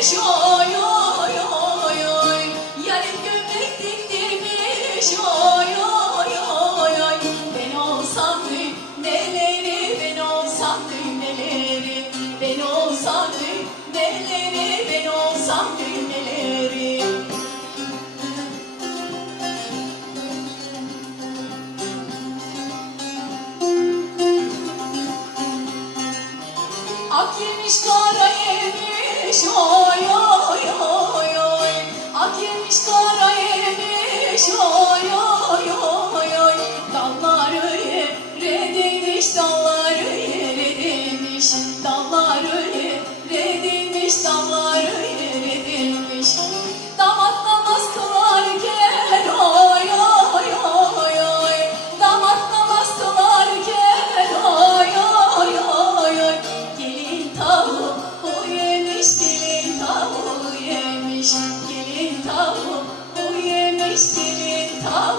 güneş oy oy oy Yarın gömlektiktir güneş oy oy oy oy. Ben olsam dün ben olsam dün Ben olsam dün neleri ben Ak yemiş karaya yemiş oy oy oy oy. Ak yemiş kara yemiş oy oy oy oy. Dalları yere değmiş dalları yere değmiş. tavuk, bu yemiş dilin tavuk.